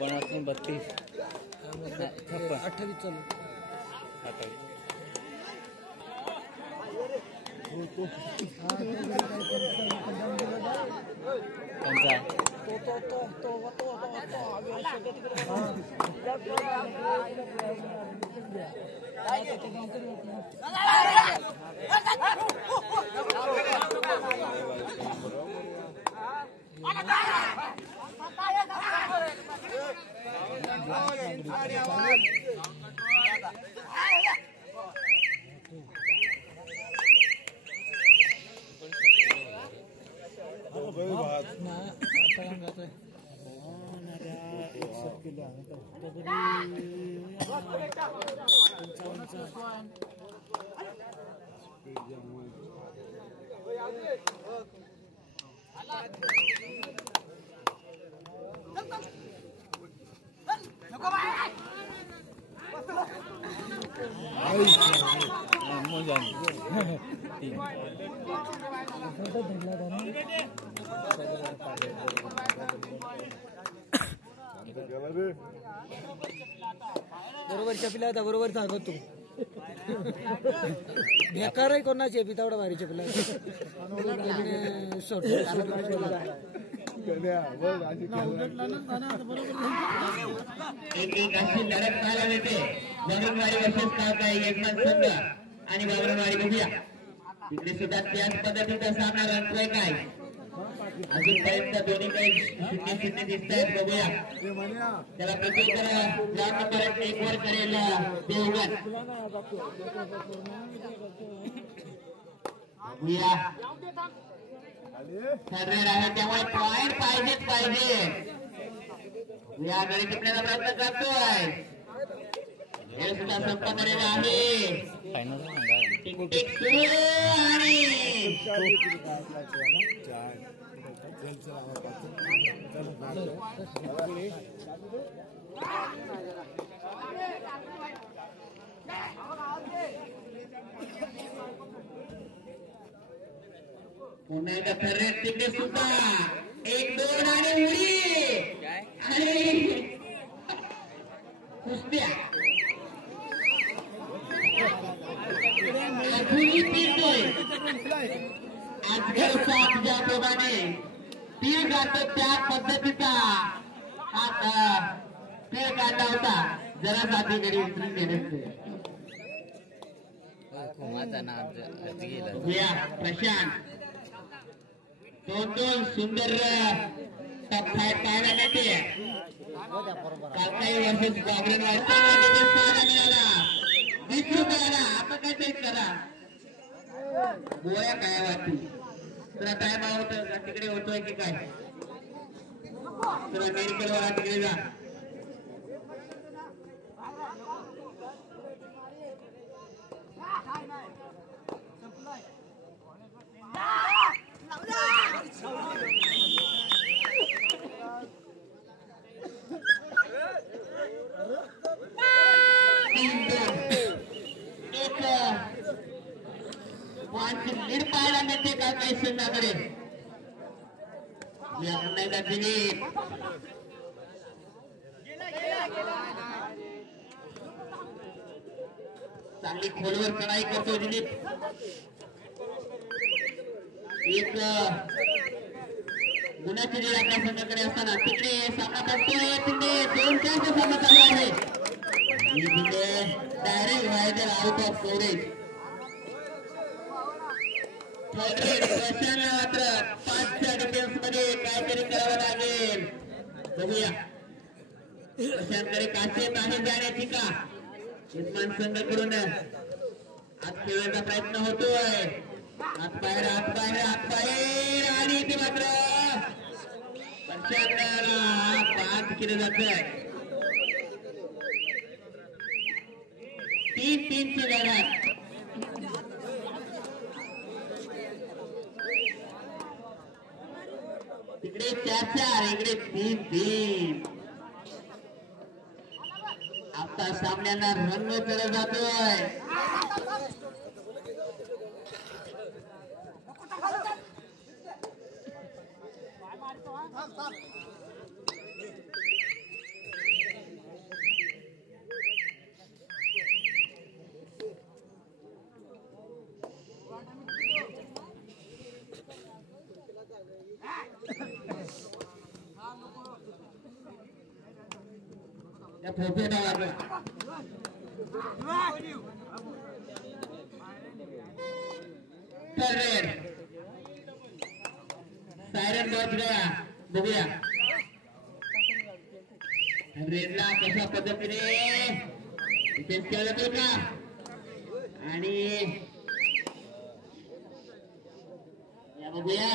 पण 32 28 चालू बरोबर चपला आता बरोबर सांगत तू बेकार आहे कोणा चेपी तेवढा भारी चपला आणि बाबरवाडी बघूया इकडे सुद्धा त्याच पद्धतीचा सामना रंगतोय काय अजूनपर्यंत दोन्ही काही शून्य शून्य दिसत आहेत बघूया त्याला प्रत्येक एक वर करेल देवगण बघूया ठरलेलं आहे त्यामुळे पॉइंट पाहिजेच पाहिजे या गडी टिपण्याचा प्रयत्न करतोय हे सुद्धा संपन्न आहे टिक सुरू आणि पुन्हा एकदा ठरले तिकडे सुद्धा 1-2 आणि उडी आणि कुस्त्या आजकाल साथ ज्याप्रमाणे तीर गाठतो त्या पद्धतीचा तीर काढला होता जरा साधी गडी उतरून गेले प्रशांत दोन सुंदर टॉप फाईट पाहायला मिळते काल काही वर्षात जागरण मिळाला 20 रुपयाला आता काय ते करा गोळ्या काय वाटतील तुला टाइम आहोत तिकडे होतोय की काय तुला मेडिकल वाला तिकडे जा लीड पाहायला मिळते का काही संघाकडे चांगली खोलवर कडाई करतो दिलीप एक गुणाची लीड आपल्या संघाकडे असताना तिकडे सामना करतोय तिकडे 2-4 सामना चालू आहे डायरेक्ट व्हायचं आउट ऑफ कव्हरेज मात्र 5च्या डिफेन्स मध्ये काहीतरी करावं लागेल बघूया प्रशांतकडे काशेत आहे जाण्याची का यजमान संघाकडून आत खेळण्याचा प्रयत्न होतोय आत बाहेर आणि ते मात्र प्रशांतला पास केलं जात 3-3 ची लढत तिकडे 4-4 इकडे 3-3 आता सामन्यांना रंग चढत जातोय या फोटो टाका रेड सायरन बज गया बघूया रेडला कशा पद्धतीने इथे खेळत का आणि या बघूया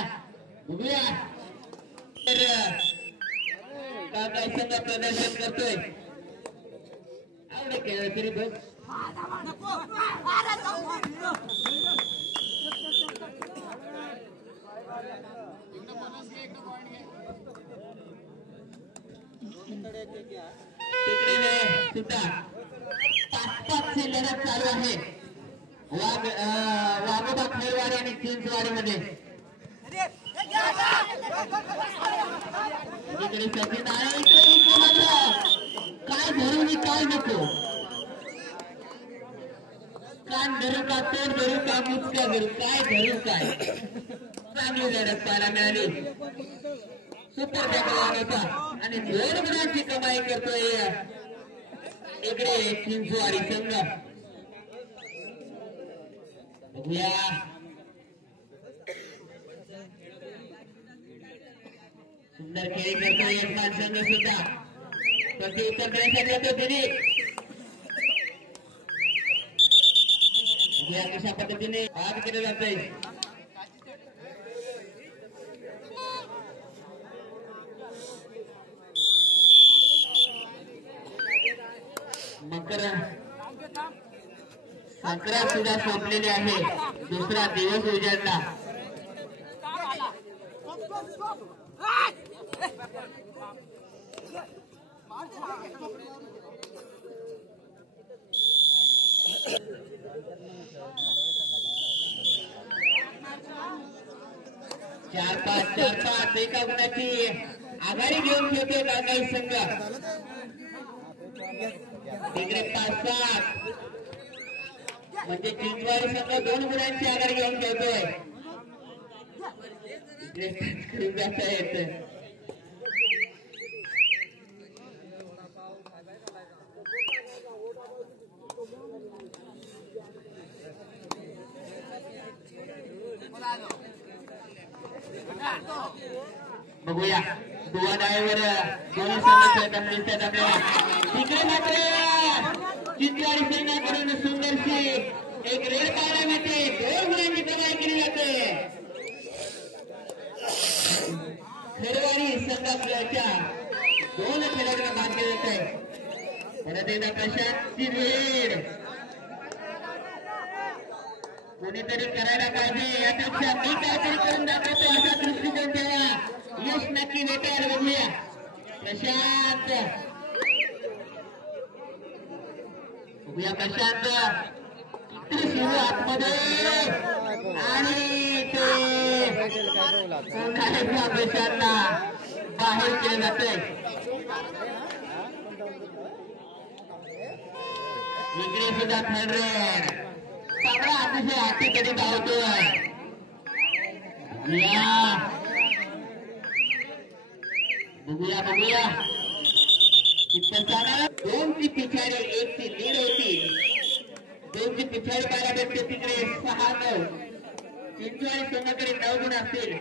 बघूया तर काय संघ प्रदर्शन करतोय आवडे खेळ तरी बघ तिकडे सुद्धा 5-5 लढत चालू आहे वाघोबा खेळवाडी आणि चिंचवाडी मध्ये इकडे सचिन आहे काय धरू काय नको कान धरू का तोड धरू का मुचका धरू काय धरू काय चांगली लढत पाहायला मिळाली सुपर बॅकग्राऊंड होता आणि 2 गुणांची कमाई करतोय इकडे चिंचवाडी संघ बघूया सुंदर खेळ करतोय यजमान संघ सुद्धा प्रत्युत्तर देण्यासाठी येतो तिने बघूया कशा पद्धतीने बाद केलं जातंय मकर संक्रांत सुद्धा संपलेली आहे दुसरा दिवस उजाडला चार पाच एका गुणाची आघाडी घेऊन खेळतोय कांगाई संघ तिकडे 5-7 म्हणजे चिंचवाडी संघ 2 गुणांची आघाडी घेऊन खेळतोय जाता येत बघूया दुवा डायवर दोन्ही संघ खेळताना दिसतात आपल्याला तिकडे मात्र चिंचवाडी संघाकडून सुंदरशी एक रेड पाहायला मिळते 2 गुणांची कमाई केली जाते खेळवाडी संघाच्या 2 खेळाडूंना बाद केले जात आहे परत एकदा प्रशांतची रेड कोणीतरी करायला पाहिजे यापेक्षा मी काहीतरी करून दाखवतो असा दृष्टिकोन ठेवा यश नक्की भेटेल बघूया प्रशांत बघूया प्रशांत किती सुरू आतमध्ये आणि ते प्रशांतला बाहेर केलं जातंय इकडे सुद्धा थर्ड सगळा अतिशय हाती कधी धावतोय बघूया बघूया कितपत जाणार 2 ची पिछाडी 1 ची लीड होती 2 ची पिछाडी पाहायला भेटते तिकडे 6-9 चिंचवाडी संघाकडे 9 गुण असतील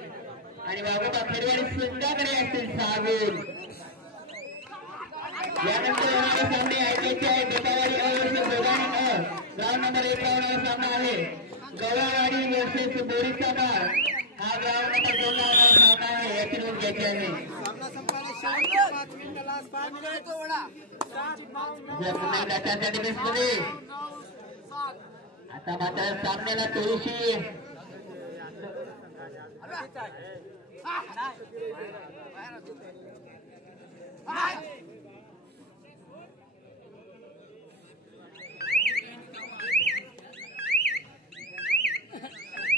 आणि वाघोबा खेळवाडी संघाकडे असतील 6 गुण यानंतर होणारे सामने ऐकायचे आहे बेटावाडी वर्सेस दोघांनी ग्राउंड नंबर 1 राहणारा सामना आहे गवळावाडी वर्सेस बोरीचा बार हा ग्राउंड नंबर 2 ला सामना आहे याची नोंद घ्यायची आहे आता मात्र सामन्याला थोडीशी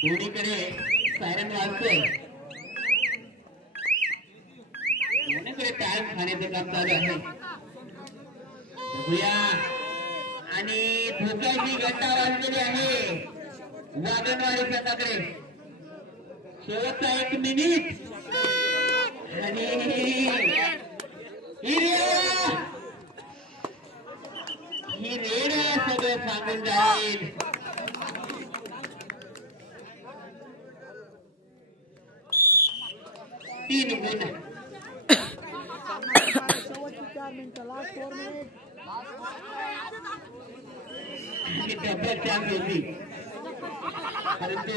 दोन्हीकडे सायरन वाजतोय टाइम खाण्याचं काम चालू आहे. बघूया आणि धोक्याची घंटा वाजलेली आहे वागणवाडी संघाकडे. शेवटचा 1 मिनिट आणि ही रेड सगळं सांगून जाईल. तीन गुण डबल चान्स होती परंतु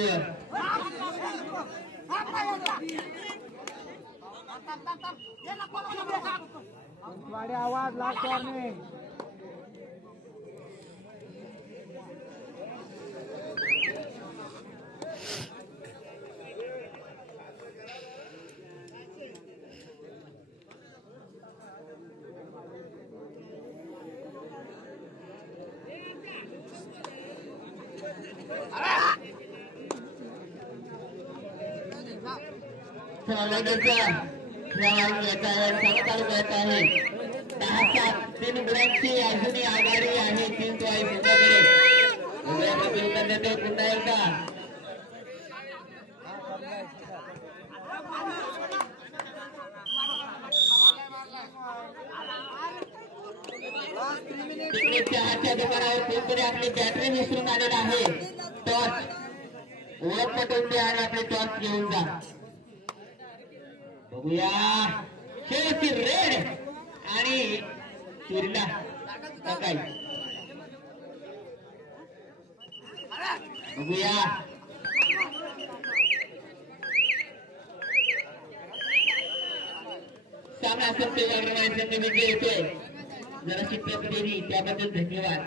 आवाज लास्ट वॉर्निंग. चालू करत आहे. 10-7 3 गुणांची अजूनही आघाडी आहे चिंचवाडी संघाकडे. उत्तर देतो पुन्हा एकदा. तिकडे चहाच्या दुकानावर कोणतरी आपली बॅटरी विसरून आलेला आहे. टॉर्च ओळख पटवून द्या आणि आपली टॉर्च घेऊन जा. बघूया शेवटची रेड आणि तुरीला सकाळी बघूया. सामना संपते वागणवाडी संघ विजय होतोय. जरा शिक्षक देवी त्याबद्दल धन्यवाद.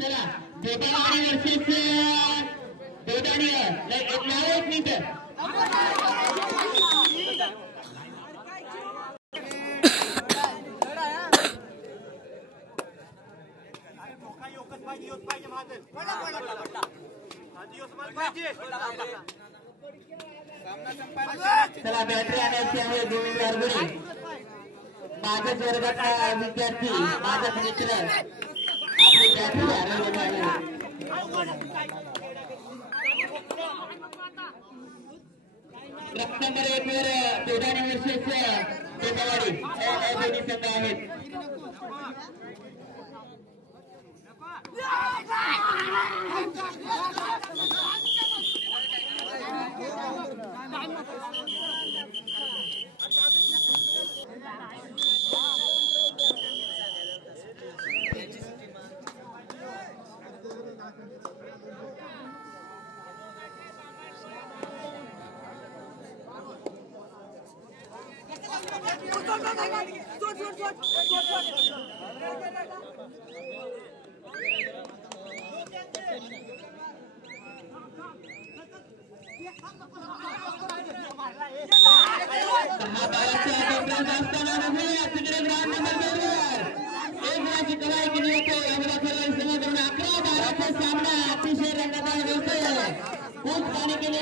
चला दोदाणी वर्सेस दोदाणी एक मिनिट. चला बॅटरी आणायची आहे. गोविंद गारगुडे माझ्याच वर्गातला विद्यार्थी माझाच मित्र आपली बॅटरी हरवलेली आहे. क्रमांक नंबर 1 वर दोदाणी वर्सेस टेकावाडी दोन्ही संघ आहेत.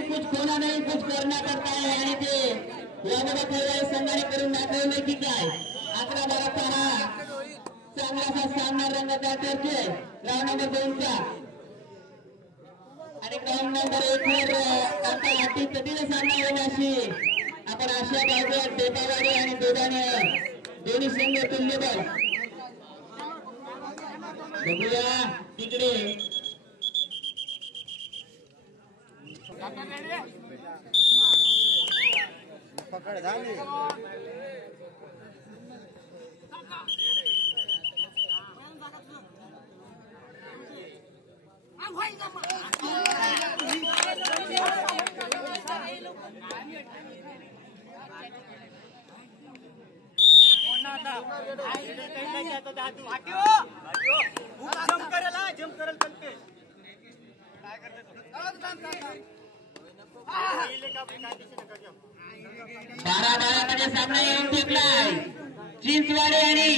कुछ खोना नहीं कुछ करना पड़ता है आणि ते यामध्ये खेळाडू संघाने करून दाखवले की काय 11-12 हा चांगलासा सामना रंगत आहे. राऊंड नंबर 2 चा आणि राऊंड नंबर 1 वर आता अति कधीच सामना होईल अशी आपण आशा बाळगूया. टेकावाडी आणि दोदाणी दोन्ही संघ तुल्यबळ. बघूया तिकडे पकड़ झाली. बारा सामना येऊन ठेपलाय. चिंचवाडी आणि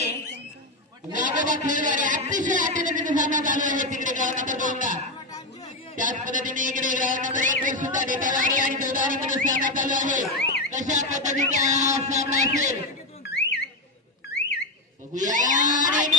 नागोबा खेळवाडी अतिशय आठवणी तिथे सामना चालू आहे. तिकडे गाव नंबर 2 ला त्याच पद्धतीने इकडे गाव नंबर 1 वर सुद्धा टेकावाडी आणि मैदानामध्ये सामना चालू आहे. कशा पद्धतीचा हा सामना असेल बघूया. आणि